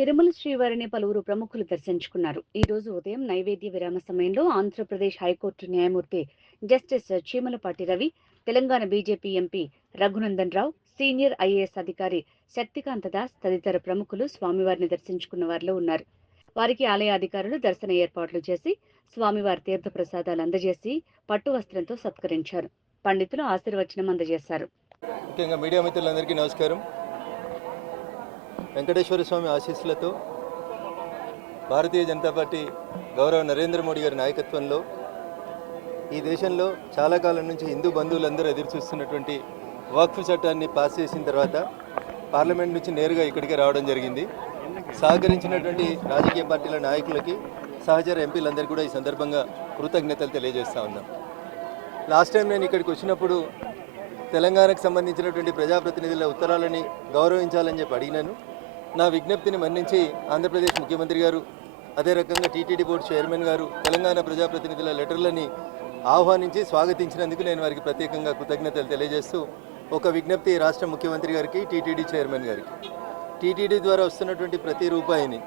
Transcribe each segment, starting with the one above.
తిరుమల శ్రీవారిని పలువురు ప్రముఖులు దర్శించుకున్నారు. ఈ రోజు ఉదయం నైవేద్య విరామ సమయంలో ఆంధ్రప్రదేశ్ హైకోర్టు న్యాయమూర్తి justice Cheemalapati Ravi, Telangana BJP MP Raghunandan Rao, senior IAS అధికారి శక్తికాంత దాస్ తదితర ప్రముఖులు స్వామివారిని దర్శించుకున్న వారిలో ఉన్నారు. వారికి ఆలయ అధికారులు దర్శన ఏర్పాట్లు చేసి స్వామివారి తీర్థ ప్రసాదాలు అందజేసి పట్టు వస్త్రంతో సత్కరించారు. పండితులు ఆశీర్వచనం అందజేశారు. ముఖ్యంగా మీడియా మిత్రులందరికీ నమస్కారం. వెంకటేశ్వర స్వామి ఆశీస్సులతో భారతీయ జనతా పార్టీ గౌరవ నరేంద్ర మోడీ గారి నాయకత్వంలో ఈ దేశంలో చాలా కాలం నుంచి హిందూ బంధువులందరూ ఎదురుచూస్తున్నటువంటి వక్ఫ్ చట్టాన్ని పాస్ చేసిన తర్వాత పార్లమెంట్ నుంచి నేరుగా ఇక్కడికి రావడం జరిగింది. సహకరించినటువంటి రాజకీయ పార్టీల నాయకులకి, సహచర ఎంపీలందరికీ కూడా ఈ సందర్భంగా కృతజ్ఞతలు తెలియజేస్తూ ఉన్నాం. లాస్ట్ టైం నేను ఇక్కడికి వచ్చినప్పుడు తెలంగాణకు సంబంధించినటువంటి ప్రజాప్రతినిధుల ఉత్తరాలని గౌరవించాలని చెప్పి అడిగినాను. నా విజ్ఞప్తిని మన్నించి ఆంధ్రప్రదేశ్ ముఖ్యమంత్రి గారు, అదే రకంగా టీటీడీ బోర్డు చైర్మన్ గారు తెలంగాణ ప్రజాప్రతినిధుల లెటర్లని ఆహ్వానించి స్వాగతించినందుకు నేను వారికి ప్రత్యేకంగా కృతజ్ఞతలు తెలియజేస్తూ ఒక విజ్ఞప్తి రాష్ట్ర ముఖ్యమంత్రి గారికి, టీటీడీ చైర్మన్ గారికి, టీటీడీ ద్వారా వస్తున్నటువంటి ప్రతి రూపాయిని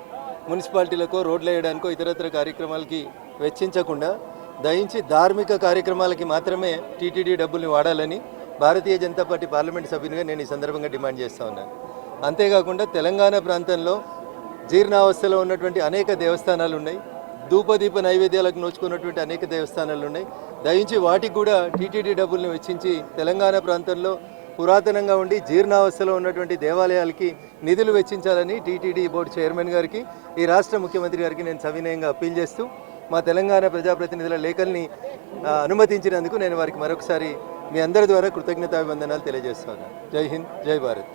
మున్సిపాలిటీలకో, రోడ్లు వేయడానికో, ఇతరత్ర కార్యక్రమాలకి వెచ్చించకుండా దయించి ధార్మిక కార్యక్రమాలకి మాత్రమే టీటీడీ డబ్బుల్ని వాడాలని భారతీయ జనతా పార్టీ పార్లమెంట్ సభ్యునిగా నేను ఈ సందర్భంగా డిమాండ్ చేస్తూ ఉన్నాను. అంతేకాకుండా తెలంగాణ ప్రాంతంలో జీర్ణావస్థలో ఉన్నటువంటి అనేక దేవస్థానాలు ఉన్నాయి, ధూపదీప నైవేద్యాలకు నోచుకున్నటువంటి అనేక దేవస్థానాలు ఉన్నాయి. దయించి వాటికి కూడా టీటీడీ డబ్బుల్ని వెచ్చించి తెలంగాణ ప్రాంతంలో పురాతనంగా ఉండి జీర్ణావస్థలో ఉన్నటువంటి దేవాలయాలకి నిధులు వెచ్చించాలని టీటీడీ బోర్డు చైర్మన్ గారికి, ఈ రాష్ట్ర ముఖ్యమంత్రి గారికి నేను సవినయంగా అప్పీల్ చేస్తూ మా తెలంగాణ ప్రజాప్రతినిధుల లేఖల్ని అనుమతించినందుకు నేను వారికి మరొకసారి మీ అందరి ద్వారా కృతజ్ఞతాభివందనాలు తెలియజేస్తున్నాను. జై హింద్, జై భారత్.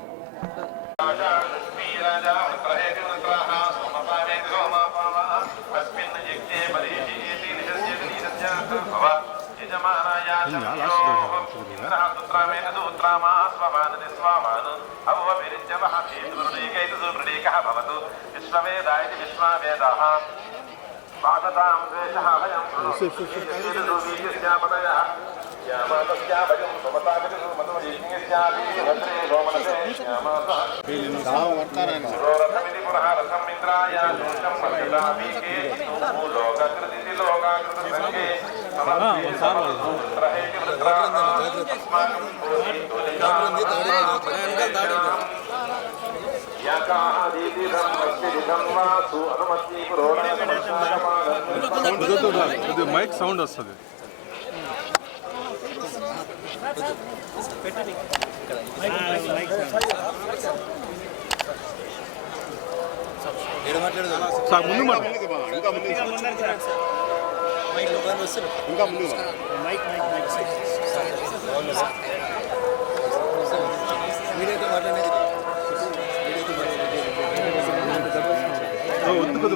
మైక్ సౌండ్ వస్తుంది.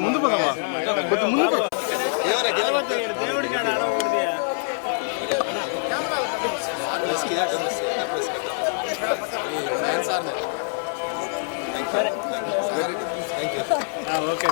ముందు ఓకే.